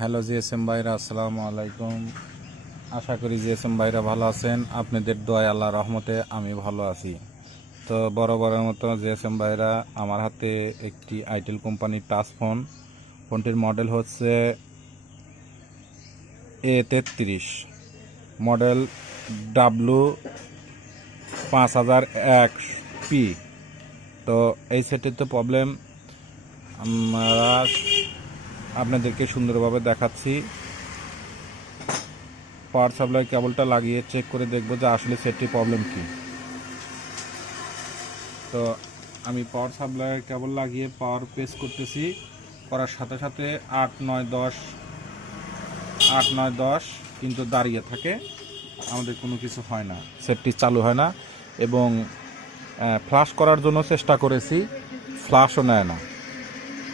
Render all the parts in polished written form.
Hello GSM ভাইরা, আসসালামু আলাইকুম। আশা করি জিএসএম ভাইরা ভালো আছেন। আপনাদের দোয়ায় আল্লাহর রহমতে আমি ভালো আছি। তো বরাবরের মতো জিএসএম ভাইরা, আমার হাতে একটি আইটেল কোম্পানির টাচ ফোনটির মডেল হচ্ছে A33, মডেল W5001P। তো এই সেটের তো প্রবলেম আমরা আপনাদেরকে সুন্দরভাবে দেখাচ্ছি। পাওয়ার সাপ্লাই কেবলটা লাগিয়ে চেক করে দেখব যে আসলে সেটটির প্রবলেম কি। তো আমি পাওয়ার সাপ্লাই কেবল লাগিয়ে পাওয়ার প্রেস করতেছি, করার সাথে সাথে 8 9 10 কিন্তু দাঁড়িয়ে থাকে, আমাদের কোনো কিছু হয় না, সেটটি চালু হয় না। এবং ফ্লাশ করার জন্য চেষ্টা করেছি, ফ্লাশও নেয় না।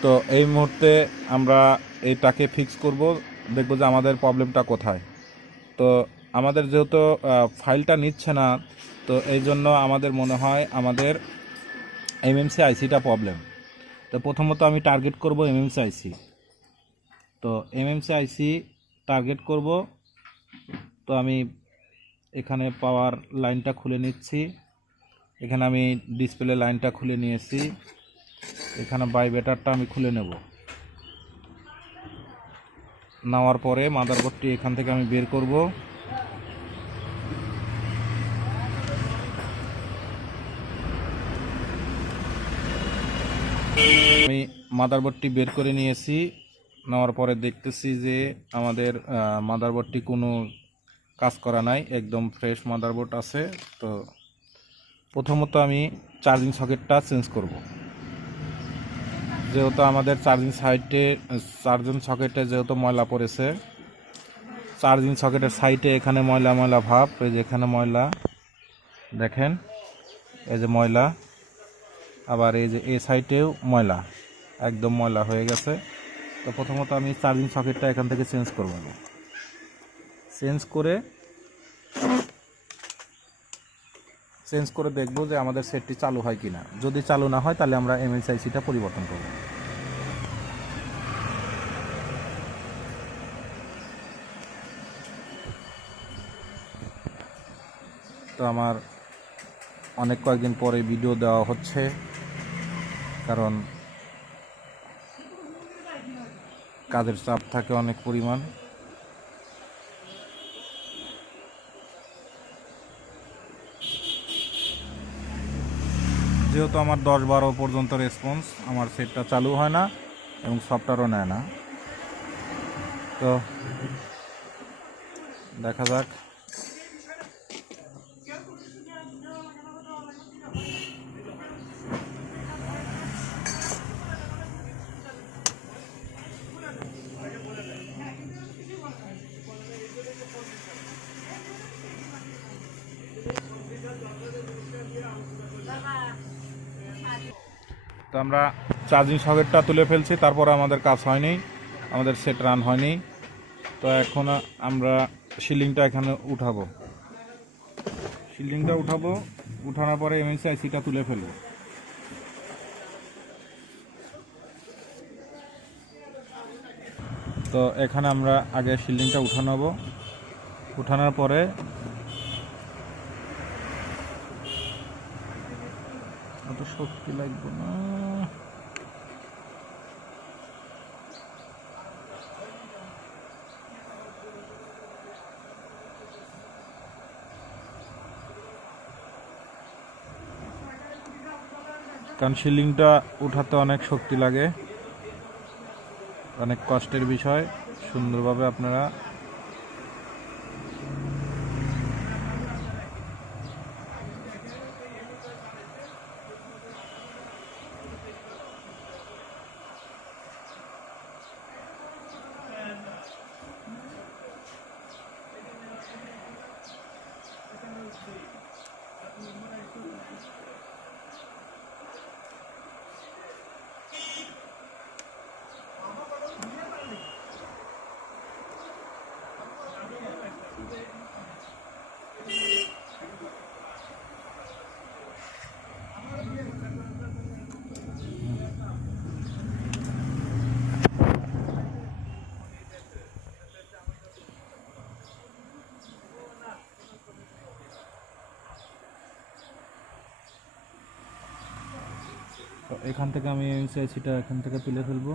তো এই মুহূর্তে আমরা এটাকে ফিক্স করব, দেখব যে আমাদের প্রবলেমটা কোথায়। তো আমাদের যেহেতু ফাইলটা নিচ্ছে না, তো এই জন্য আমাদের মনে হয় আমাদের এমএমসি আইসিটা প্রবলেম। তো প্রথমত আমি টার্গেট করব এমএমসি আইসি। তো এমএমসি আইসি টার্গেট করব। তো আমি এখানে পাওয়ার লাইনটা খুলে নিচ্ছি, এখানে আমি ডিসপ্লে লাইনটা খুলে নিয়েছি, এখানে বাইবেটারটা আমি খুলে নেব। নেওয়ার পরে মাদারবোর্ডটি এখান থেকে আমি বের করব। আমি মাদারবোর্ডটি বের করে নিয়েছি। নেওয়ার পরে দেখতেছি যে আমাদের মাদারবোর্ডটি কোনো কাজ করা নাই, একদম ফ্রেশ মাদারবোর্ড আছে। তো প্রথমত আমি চার্জিং সকেটটা চেঞ্জ করব। যেহেতু আমাদের চার্জিং সকেটে যেহেতু ময়লা পড়েছে, চার্জিং সকেটের সাইডে এখানে ময়লা ময়লা ভাব, এই যে এখানে ময়লা দেখেন, এই যে ময়লা, আবার এই যে এই সাইডেও ময়লা, একদম ময়লা হয়ে গেছে। তো প্রথমত আমি চার্জিং সকেটটা এখান থেকে চেঞ্জ করব। চেঞ্জ করে দেখব যে আমাদের সেটটি চালু হয় কিনা। যদি চালু না হয় তাহলে আমরা এমএসআইসিটা পরিবর্তন করব। তো আমার অনেক কয়েকদিন পরে ভিডিও দেওয়া হচ্ছে, কারণ কাজের চাপ থাকে অনেক পরিমাণ। যেহেতু আমার 10-12 পর্যন্ত রেসপন্স, আমার সেটটা চালু হয় না এবং সফটওয়্যারও নেয় না। তো দেখা যাক। তো আমরা চার্জিং সকেটটা তুলে ফেলছি, তারপর আমাদের কাজ হয়নি, আমাদের সেট রান হয়নি। তো এখন আমরা শিলিংটা এখানে উঠাবো, উঠানোর পরে এমএসি আইসিটা তুলে ফেলবো। তো এখানে আমরা আগে শিলিংটা উঠানো, উঠানোর পরে অত শক্তি লাগবে না, কারণ শিলিংটা উঠাতে অনেক শক্তি লাগে, অনেক কষ্টের বিষয়। সুন্দরভাবে আপনারা তো এখান থেকে আমি এমসিআইসিটা এখান থেকে তুলে ফেলবো।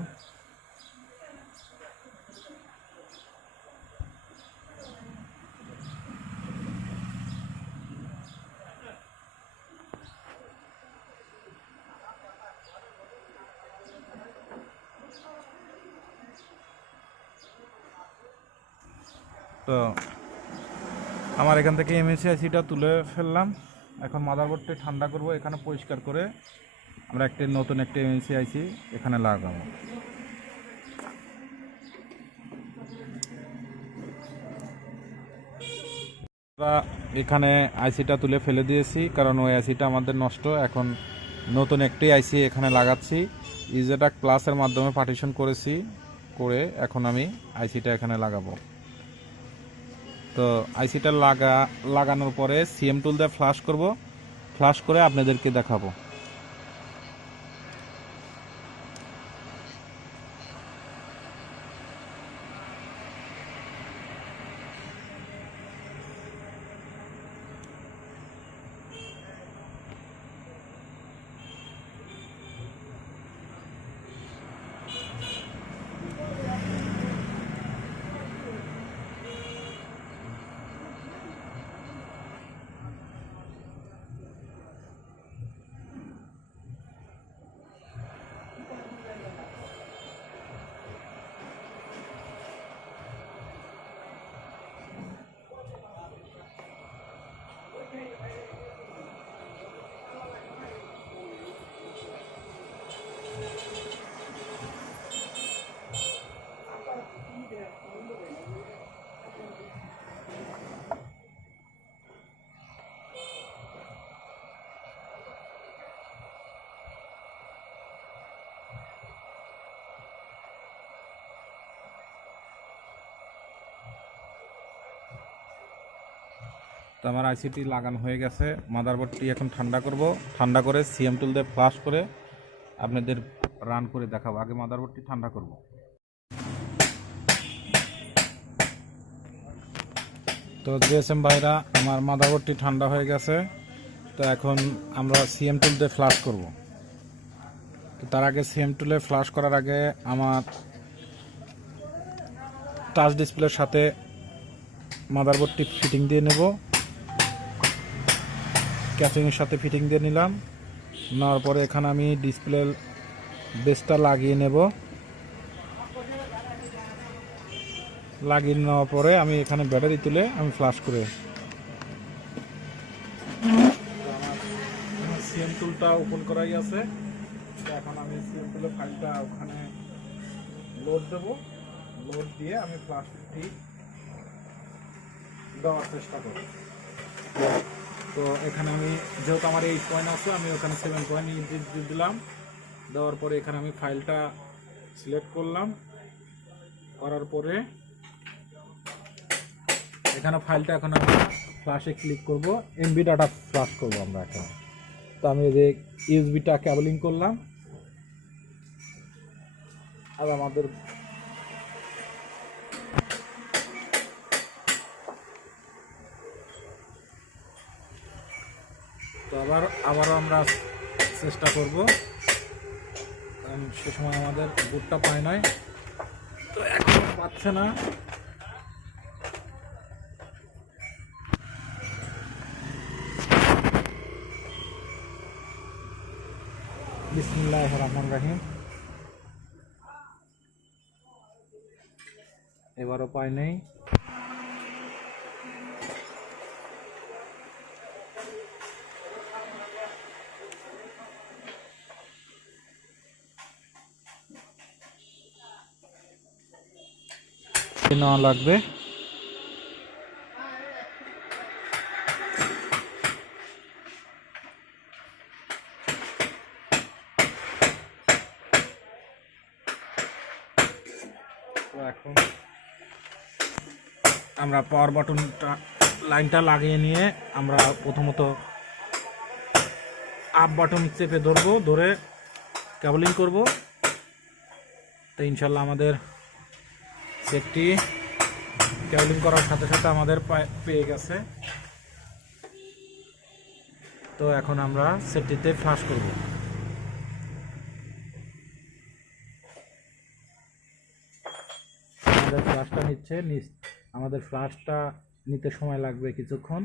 তো আমার এখান থেকে এমএসআইসিটা তুলে ফেললাম। এখন মাদারবোর্ডটা ঠান্ডা করব, এখানে পরিষ্কার করে আমরা নতুন একটা এমএসআইসি এখানে লাগাবো। এখানে আইসিটা তুলে ফেলে দিয়েছি, কারণ ওই আইসিটা আমাদের নষ্ট। এখন নতুন একটি আইসি এখানে লাগাচ্ছি। EasyJTAG প্লাসের মাধ্যমে পার্টিশন করেছি, করে এখন আমি আইসিটা এখানে লাগাবো। তো আইসিটা লাগানোর পরে সিএম টুল দিয়ে ফ্লাশ করব, ফ্লাশ করে আপনাদেরকে দেখাবো। তো আমার আইসিটি লাগানো হয়ে গেছে। মাদারবোর্ডটি এখন ঠান্ডা করব, ঠান্ডা করে সিএম টুল দিয়ে ফ্লাশ করে আপনাদের রান করে দেখাবো। আগে মাদারবোর্ডটি ঠান্ডা করব। তো জিএসএম ভাইরা, আমার মাদারবোর্ডটি ঠান্ডা হয়ে গেছে। তো এখন আমরা সিএম টুল দিয়ে ফ্লাশ করব। তো তার আগে সিএম টুলে ফ্লাশ করার আগে আমার টাচ ডিসপ্লের সাথে মাদারবোর্ডটি ফিটিং দিয়ে নেব। ক্যাচিংয়ের সাথে ফিটিং দিয়ে নিলাম। নেওয়ার পরে এখানে আমি ডিসপ্লে বেসটা লাগিয়ে নেব। লাগিয়ে নেওয়ার পরে আমি এখানে ব্যাটারি তুলে আমি ফ্লাশ করে সিএম টুলটা ওপেন করাই আছে। এখন আমি সিএম টুলের ফাইলটা ওখানে লোড দেব। লোড দিয়ে আমি ফ্লাশটি দেওয়ার চেষ্টা করব। তো এখানে আমি যেহেতু আমার 8 পয়েন্ট আছে, আমি ওখানে 7 পয়েন্ট দিলাম। দেওয়ার পরে এখানে আমি ফাইলটা সিলেক্ট করলাম। করার পরে এখানে ফাইলটা এখন আমরা ফ্ল্যাশে ক্লিক করব, এমবি ডাটা ফ্ল্যাশ করব আমরা এখানে। তো আমি এই যে ইউএসবিটা কেবলিং করলাম। আর আমাদের তো আবারও আমরা চেষ্টা করব, কারণ সে সময় আমাদের বুটটা পায় নাই। তো এখন পাচ্ছে না। বিসমিল্লাহির রহমানির রহিম। এবারও পায় নেই। নেওয়া লাগবে। তো এখন আমরা পাওয়ার বাটনটা লাইনটা লাগিয়ে নিয়ে আমরা প্রথমত আপ বাটন চেপে ধরবো, ধরে কেবলিং করব। তো ইনশাল্লাহ আমাদের সেটটি কেবলিং করার সাথে সাথে আমাদের পেয়ে গেছে। তো এখন আমরা সেটটিতে ফ্লাশ করব। আমাদের ফ্লাশটা নিচ্ছে, আমাদের ফ্লাশটা নিতে সময় লাগবে কিছুক্ষণ।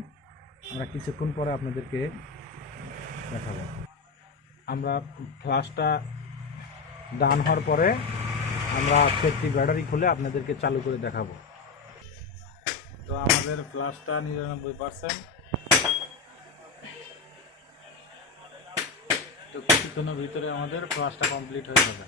আমরা কিছুক্ষণ পরে আপনাদেরকে দেখাবো। আমরা ফ্লাশটা ডান হওয়ার পরে আমরা সেফটি ব্যাটারি খুলে আপনাদেরকে চালু করে দেখাবো। তো আমাদের ফ্লাশটা 99%। তো কিছুক্ষণের ভিতরে আমাদের ফ্লাশটা কমপ্লিট হয়ে যাবে।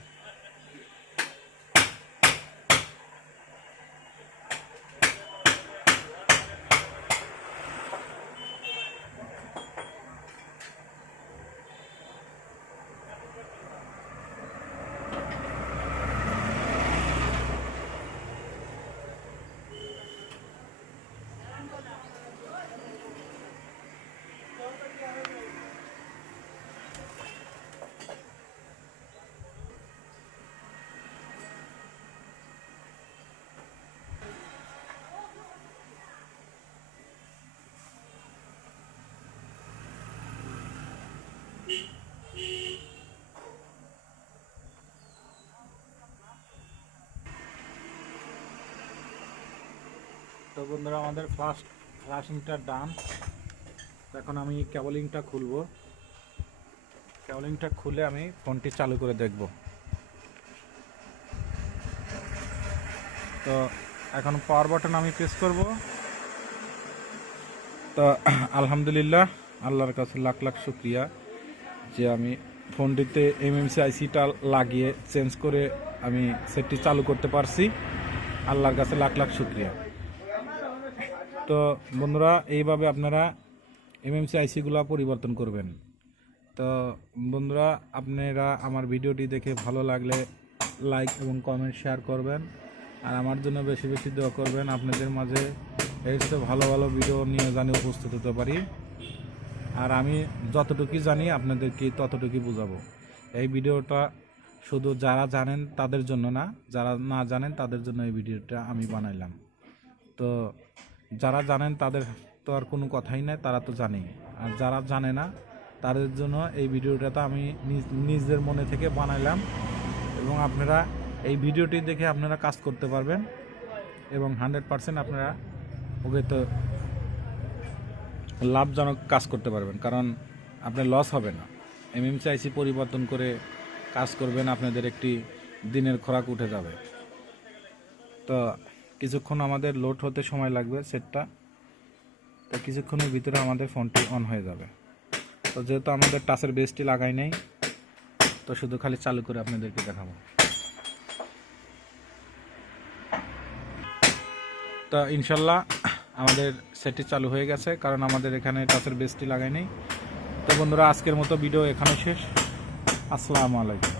তো বন্ধুরা, আমাদের ফ্লাশিংটা ডান। এখন আমি কেবলিংটা খুলব। কেবলিংটা খুলে আমি ফোনটি চালু করে দেখব। তো এখন পাওয়ার বাটন আমি প্রেস করব। তো আলহামদুলিল্লাহ, আল্লাহর কাছে লাখ লাখ শুকরিয়া যে আমি ফোনটিতে এমএমসি আইসিটা লাগিয়ে চেঞ্জ করে আমি সেটটি চালু করতে পারছি। আল্লাহর কাছে লাখ লাখ শুকরিয়া। তো বন্ধুরা, এইভাবে আপনারা এমএমসি আইসিগুলো পরিবর্তন করবেন। তো বন্ধুরা, আপনারা আমার ভিডিওটি দেখে ভালো লাগলে লাইক এবং কমেন্ট শেয়ার করবেন, আর আমার জন্য বেশি বেশি দোয়া করবেন। আপনাদের মাঝে এই ভালো ভালো ভিডিও নিয়ে জানি উপস্থিত হতে পারি। আর আমি যতটুকু জানি আপনাদেরকে ততটুকুই বোঝাবো। এই ভিডিওটা শুধু যারা জানেন তাদের জন্য না, যারা না জানেন তাদের জন্য এই ভিডিওটা আমি বানাইলাম। তো যারা জানেন তাদের তো আর কোনো কথাই নাই, তারা তো জানেই। আর যারা জানে না তাদের জন্য এই ভিডিওটা আমি নিজের মনে থেকে বানাইলাম, এবং আপনারা এই ভিডিওটি দেখে আপনারা কাজ করতে পারবেন এবং 100% আপনারা ওকে তো লাভজনক কাজ করতে পারবেন, কারণ আপনার লস হবে না। এমএমসি আইসি পরিবর্তন করে কাজ করবেন, আপনাদের একটি দিনের খোরাক উঠে যাবে। তো কিছুক্ষণ আমাদের লোড হতে সময় লাগবে সেটটা। তো কিছুক্ষণের ভিতরে আমাদের ফোনটি অন হয়ে যাবে। তো যেহেতু আমাদের টাচের বেসটি লাগাই নাই, তো শুধু খালি চালু করে আপনাদেরকে দেখাবো। তো ইনশাল্লাহ আমাদের সেটটি চালু হয়ে গেছে, কারণ আমাদের এখানে টাচের বেসটি লাগাই নাই। তো বন্ধুরা, আজকের মতো ভিডিও এখানে শেষ। আসসালামু আলাইকুম।